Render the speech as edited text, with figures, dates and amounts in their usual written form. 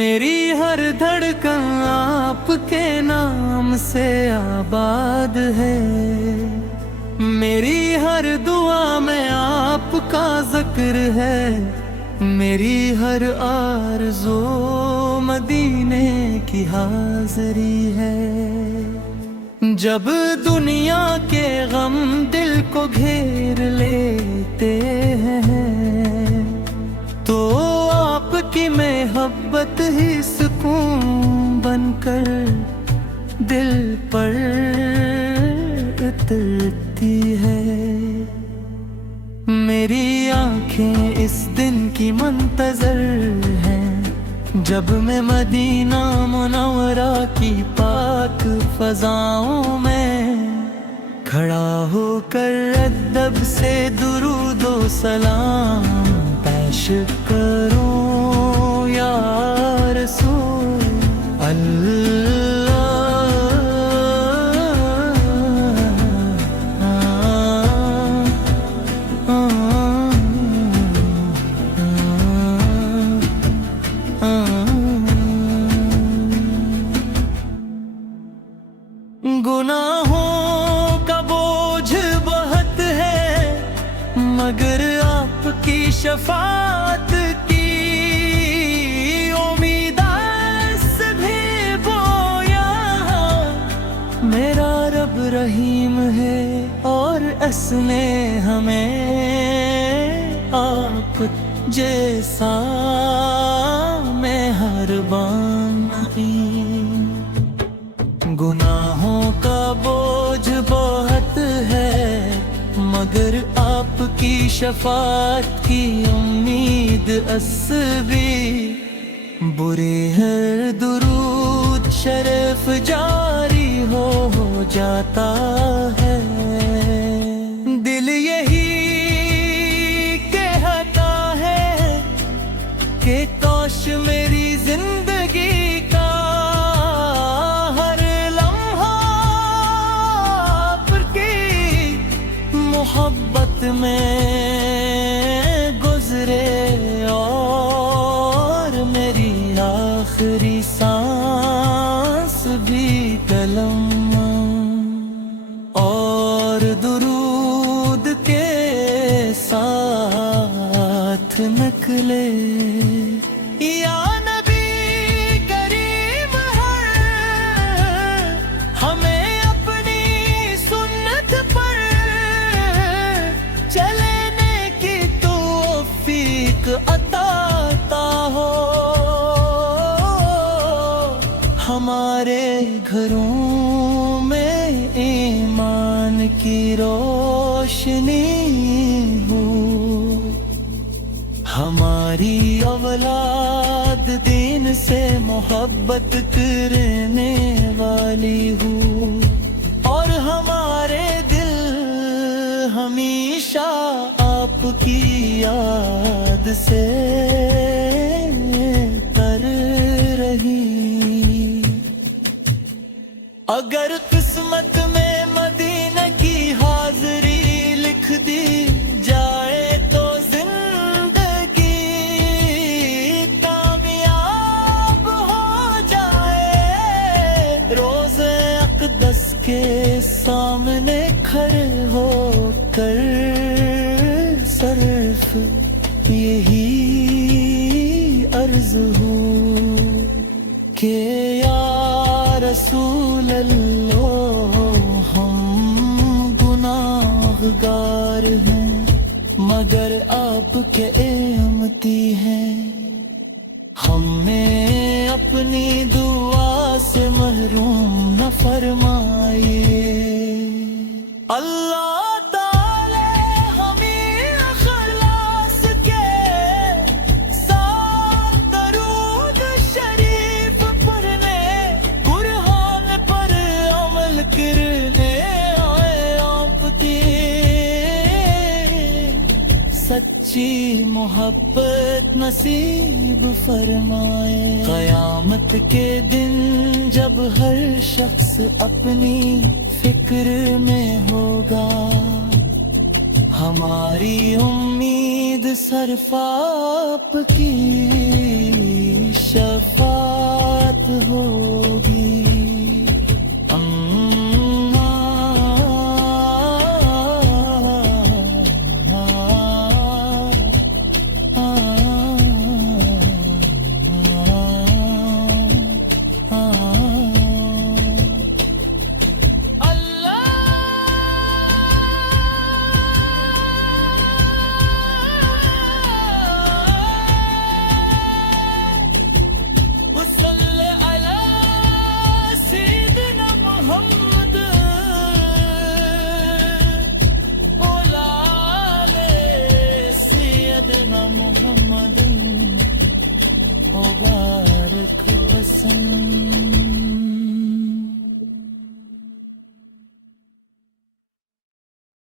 میری ہر دھڑکن آپ کے نام سے آباد ہے، میری ہر دعا میں آپ کا ذکر ہے، میری ہر آرزو مدینے کی حاضری ہے۔ جب دنیا کے غم دل کو گھیر لیتے ہیں تو آپ کی محبت ہی سکون بن کر دل پر اترتی ہے۔ میری آنکھیں اس دن کی منتظر ہیں جب میں مدینہ منورہ کی پاک فضاؤں میں کھڑا ہو کر ادب سے درود و سلام پیش کروں یا رسول اللہ۔ گناہوں کا بوجھ بہت ہے مگر آپ کی شفاعت کی امید اس بھی بویا۔ میرا رب رحیم ہے اور اس نے ہمیں آپ جیسا مہربان نہیں۔ گناہوں کا بوجھ بہت ہے مگر آپ کی شفاعت کی امید اس بھی بری ہے۔ درود شریف جاری ہو جاتا ہے، دل یہی کہتا ہے کہ کاش میری زندگی کا محبت میں گزرے اور میری آخری سانس بھی کلم اور درود کے ساتھ نکلے۔ یا نبی کریم ہے ہمیں اپنی سنت پر چلنے کی توفیق عطا ہو، ہمارے گھروں میں ایمان کی روشنی ہو، ہماری اولاد دین سے محبت کرنے والی ہو، اور ہمارے دل ہمیشہ آپ کی یاد سے تر رہی۔ اگر قسمت میں مدینہ کی حاضری لکھ دی جائے تو زندگی کامیاب ہو جائے۔ روز اقدس کے سامنے کھڑے ہو کر صرف یہی عرض ہو کہ یا رسول اللہ ہم گناہگار ہیں مگر آپ کے امتی ہیں، ہمیں اپنی دعا سے محروم نہ فرمائیے۔ اللہ تعالی ہمیں اخلاص کے ساتھ درود شریف پڑھنے، قرآن پر عمل کرنے آئے آپ دی سچی محبت نصیب فرمائے۔ قیامت کے دن جب ہر شخص اپنی فکر میں ہوگا، ہماری امید صرف آپ کی شفاعت